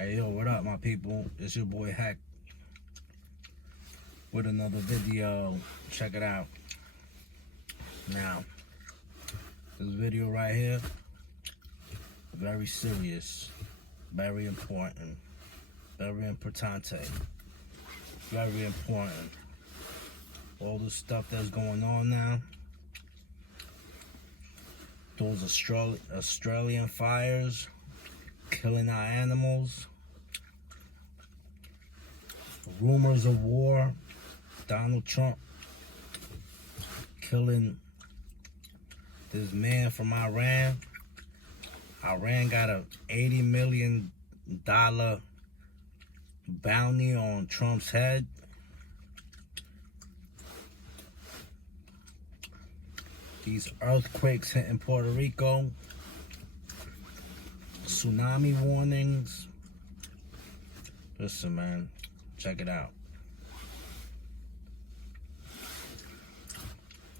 Hey yo, what up my people? It's your boy Heck with another video. Check it out. Now, this video right here, very serious, very important, very importante, very important. All the stuff that's going on now, those Australian fires, killing our animals, rumors of war, Donald Trump killing this man from Iran. Iran got a $80 million bounty on Trump's head. These earthquakes hitting Puerto Rico. Tsunami warnings. Listen, man, check it out.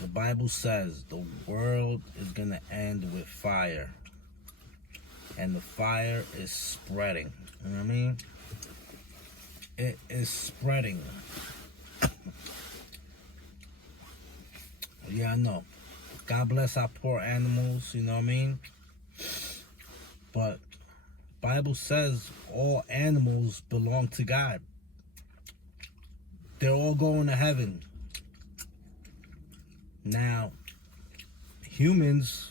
The Bible says the world is gonna end with fire, and the fire is spreading. You know what I mean? It is spreading. Yeah, I know. God bless our poor animals, you know what I mean? But Bible says all animals belong to God. They're all going to heaven. Now, humans,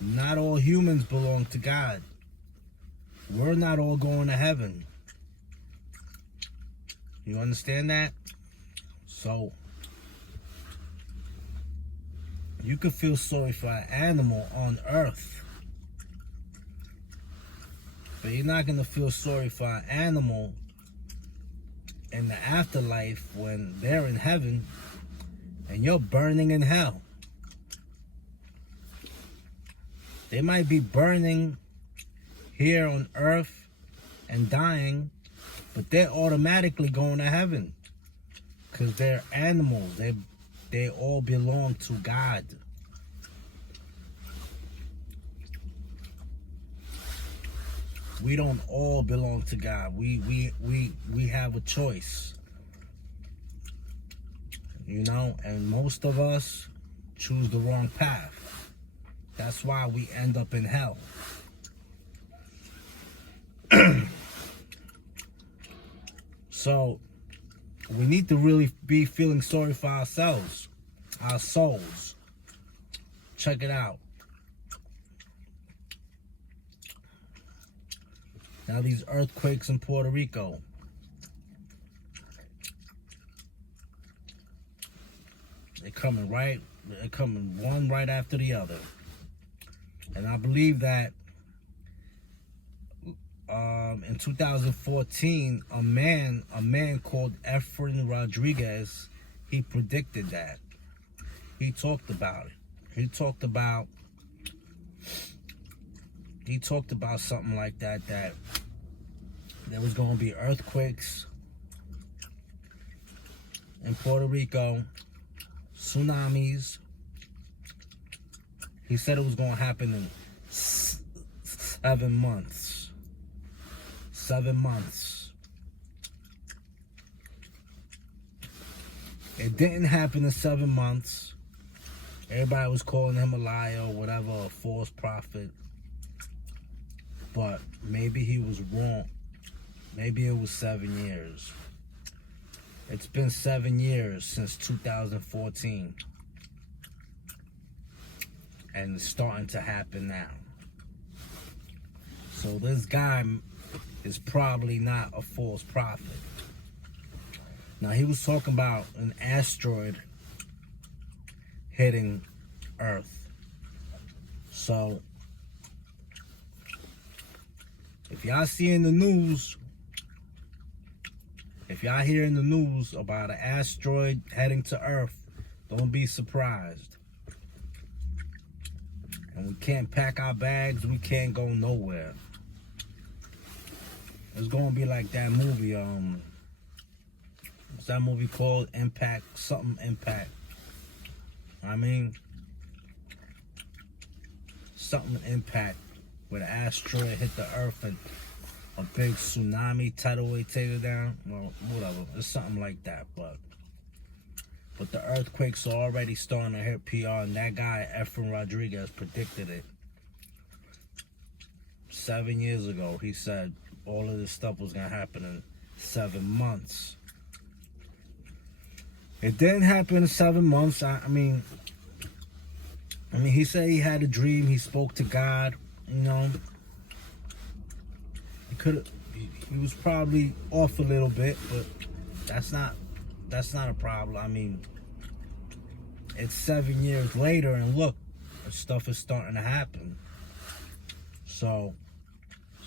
not all humans belong to God. We're not all going to heaven. You understand that? So, you could feel sorry for an animal on earth, but you're not going to feel sorry for an animal in the afterlife when they're in heaven and you're burning in hell. They might be burning here on earth and dying, but they're automatically going to heaven because they're animals. They all belong to God. We don't all belong to God. We have a choice. You know, and most of us choose the wrong path. That's why we end up in hell. So, we need to really be feeling sorry for ourselves, our souls. Check it out. Now these earthquakes in Puerto Rico. They're coming one right after the other. And I believe that in 2014, a man called Efrain Rodriguez, he predicted that. He talked about it. He talked about something like that there was going to be earthquakes in Puerto Rico, tsunamis. He said it was going to happen in 7 months. 7 months. It didn't happen in 7 months. Everybody was calling him a liar or whatever, a false prophet. But maybe he was wrong. Maybe it was 7 years. It's been 7 years since 2014. And it's starting to happen now. So this guy is probably not a false prophet. Now he was talking about an asteroid hitting Earth. So if y'all see in the news, if y'all hear in the news about an asteroid heading to Earth, don't be surprised. And we can't pack our bags, we can't go nowhere. It's gonna be like that movie, what's that movie called? Impact, something Impact. I mean, something Impact, where the asteroid hit the Earth and a big tsunami, tidal wave take it down. Well, whatever. It's something like that. But the earthquakes are already starting to hit PR, and that guy, Efrain Rodriguez, predicted it 7 years ago. He said all of this stuff was going to happen in 7 months. It didn't happen in 7 months. I mean, he said he had a dream. He spoke to God. You know, he was probably off a little bit, but that's not a problem. I mean, it's 7 years later, and look, stuff is starting to happen. So,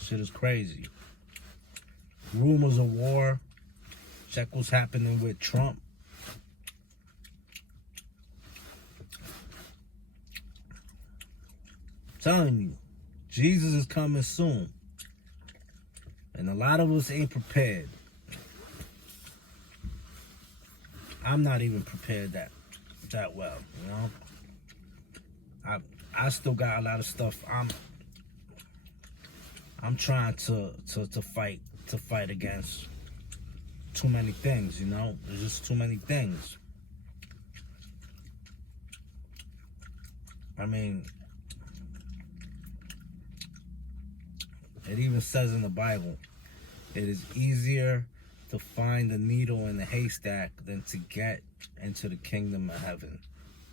shit is crazy. Rumors of war. Check what's happening with Trump. I'm telling you, Jesus is coming soon. And a lot of us ain't prepared. I'm not even prepared that well, you know. I still got a lot of stuff I'm trying to fight against. Too many things, you know. There's just too many things. I mean, it even says in the Bible, it is easier to find the needle in the haystack than to get into the kingdom of heaven.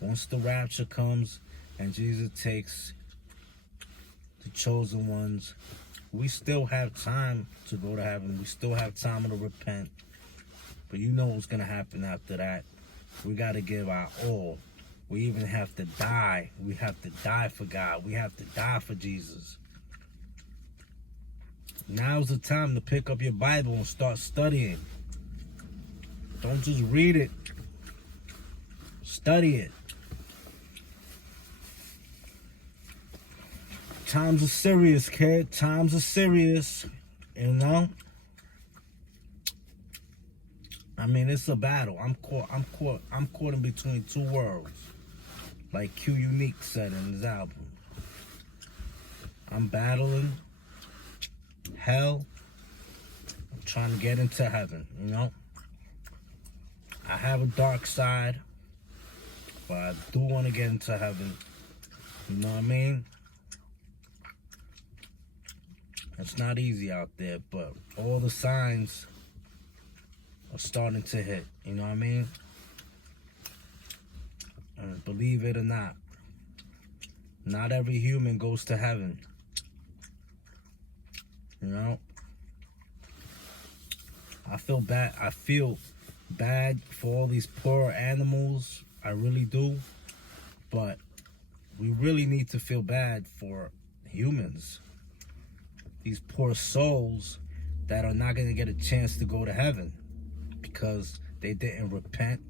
Once the rapture comes and Jesus takes the chosen ones, we still have time to go to heaven. We still have time to repent. But you know what's going to happen after that. We got to give our all. We even have to die. We have to die for God. We have to die for Jesus. Now's the time to pick up your Bible and start studying. Don't just read it. Study it. Times are serious, kid. Times are serious. You know? I mean, it's a battle. I'm caught in between two worlds. Like Q Unique said in his album. I'm battling hell. I'm trying to get into heaven, you know? I have a dark side, but I do want to get into heaven. You know what I mean? It's not easy out there, but all the signs are starting to hit. You know what I mean? And believe it or not every human goes to heaven. You know? I feel bad for all these poor animals. I really do. But we really need to feel bad for humans. These poor souls that are not going to get a chance to go to heaven because they didn't repent.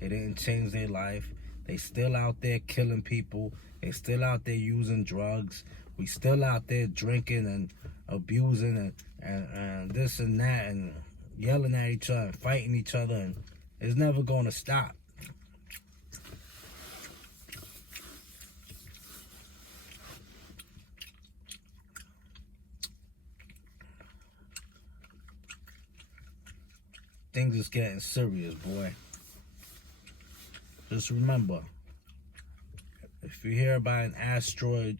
They didn't change their life. They still out there killing people. They still out there using drugs. We still out there drinking and abusing and this and that and yelling at each other and fighting each other, and it's never going to stop. Things is getting serious, boy. Just remember, if you hear about an asteroid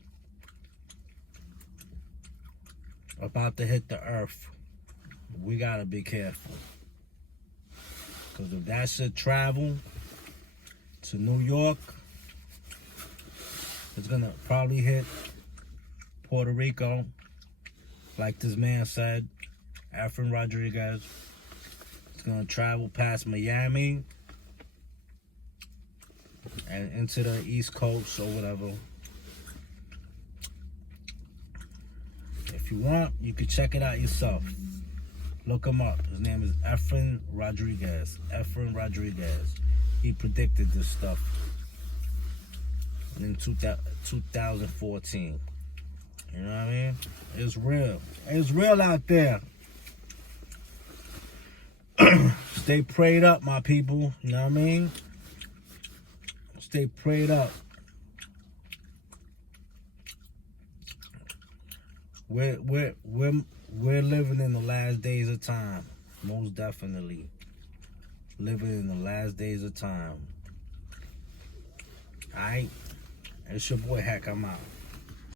about to hit the earth, we gotta be careful. Because if that should travel to New York, it's gonna probably hit Puerto Rico, like this man said, Efrain Rodriguez. It's gonna travel past Miami and into the East Coast or whatever. If you want, you can check it out yourself. Look him up. His name is Efrain Rodriguez. Efrain Rodriguez. He predicted this stuff in 2014. You know what I mean? It's real. It's real out there. Stay prayed up, my people. You know what I mean? Stay prayed up. We're we're living in the last days of time. Most definitely. Living in the last days of time. Alright? It's your boy Heck. I'm out.